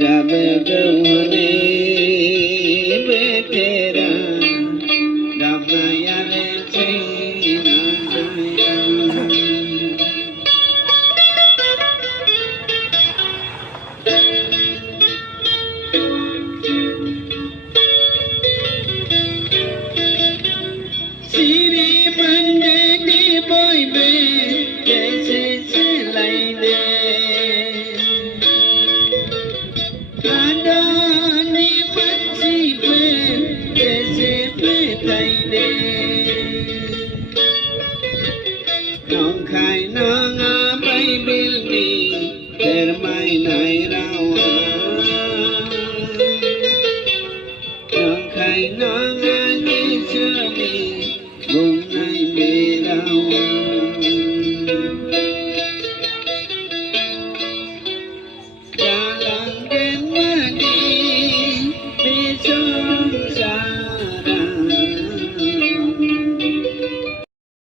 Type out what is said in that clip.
Jabe gawne betera Damaya le china Siri bande di boy be jaise se laine Adani machi be jaise be taine Nong khai na nga bay bil ni ter mai nai rao